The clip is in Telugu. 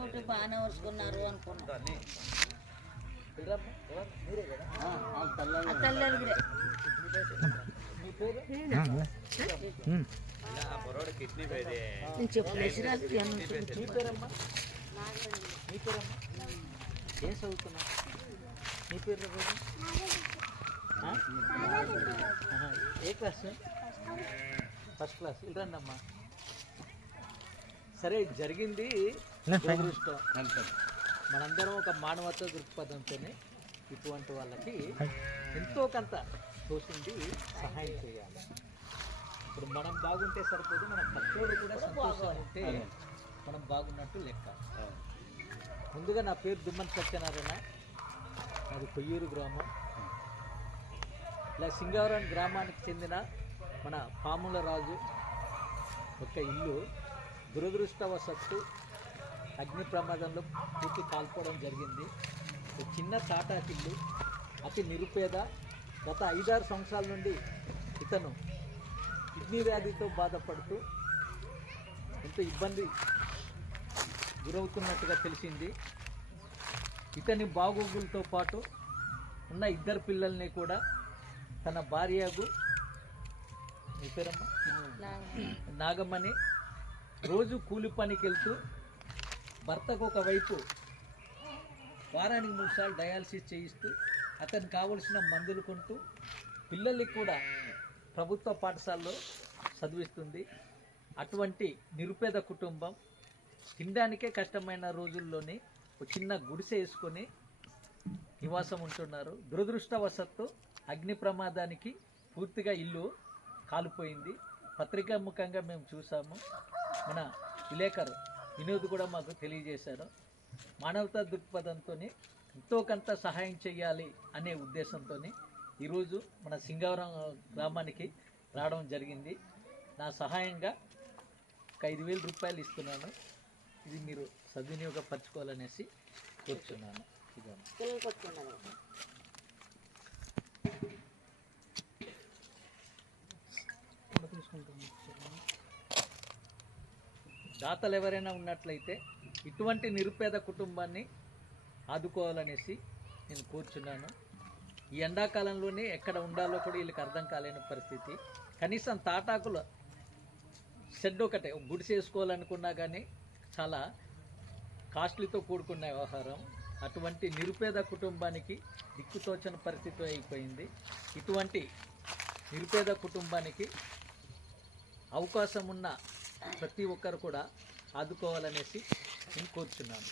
ఒకటి బాగానే వరుసుకున్నారు అనుకున్నాను. ఏం చదువుతున్నా? నీ పేరు ఏ క్లాస్? First class. ఇల్లండమ్మా. సరే, జరిగింది దురదృష్టం. మనందరం ఒక మానవత్వ దృక్పథంతోనే ఇటువంటి వాళ్ళకి ఎంతో కొంత తోసింది సహాయం చేయాలి. ఇప్పుడు మనం బాగుంటే సరిపోదు, మన పచ్చోడు కూడా సంతోషంగా ఉంటే మనం బాగున్నట్టు లెక్క. ముందుగా నా పేరు దుమ్మన్ సత్యనారాయణ, అది కొయ్యూరు గ్రామం. ఇలా సింగవరం గ్రామానికి చెందిన మన పాముల రాజు ఒక ఇల్లు దురదృష్టవశత్తు అగ్ని ప్రమాదంలో పూర్తి కాల్పోవడం జరిగింది. ఒక చిన్న తాటాకిల్లు, అతి నిరుపేద. గత 5-6 సంవత్సరాల నుండి ఇతను కిడ్నీ వ్యాధితో బాధపడుతూ ఎంతో ఇబ్బంది గురవుతున్నట్టుగా తెలిసింది. ఇతని బాగోగులతో పాటు ఉన్న 2 పిల్లల్ని కూడా తన భార్యకు నాగమ్మని రోజు కూలి పనికి వెళ్తూ భర్తకు ఒకవైపు వారానికి 3 సార్లు డయాలసిస్ చేయిస్తూ అతనికి కావలసిన మందులు కొంటూ పిల్లలకి కూడా ప్రభుత్వ పాఠశాలలో చదివిస్తుంది. అటువంటి నిరుపేద కుటుంబం తినడానికే కష్టమైన రోజుల్లోని ఒక చిన్న గుడిసె వేసుకొని నివాసం ఉంటున్నారు. దురదృష్టవశత్తు అగ్ని ప్రమాదానికి పూర్తిగా ఇల్లు కాలిపోయింది. పత్రికా ముఖంగా మేము చూసాము. మన విలేకరు వినోద్ కూడా మాకు తెలియజేశారు. మానవతా దృక్పథంతో ఎంతో కొంత సహాయం చేయాలి అనే ఉద్దేశంతో ఈరోజు మన సింగవరం గ్రామానికి రావడం జరిగింది. నా సహాయంగా ఒక 5,000 రూపాయలు ఇస్తున్నాను. ఇది మీరు సద్వినియోగపరచుకోవాలనేసి కోరుచున్నాను. దాతలు ఎవరైనా ఉన్నట్లయితే ఇటువంటి నిరుపేద కుటుంబాన్ని ఆదుకోవాలనేసి నేను కోరుచున్నాను. ఈ ఎండాకాలంలోనే ఎక్కడ ఉండాలో కూడా వీళ్ళకి అర్థం కాలేని పరిస్థితి. కనీసం తాటాకుల షెడ్ ఒకటే గుడిసె వేసుకోవాలనుకున్నా కానీ చాలా కాస్ట్లీతో కూడుకున్న వ్యవహారం. అటువంటి నిరుపేద కుటుంబానికి దిక్కుతోచని పరిస్థితి అయిపోయింది. ఇటువంటి నిరుపేద కుటుంబానికి అవకాశం ఉన్న ప్రతి ఒక్కరు కూడా ఆదుకోవాలనేసి నేను కోరుచున్నాను.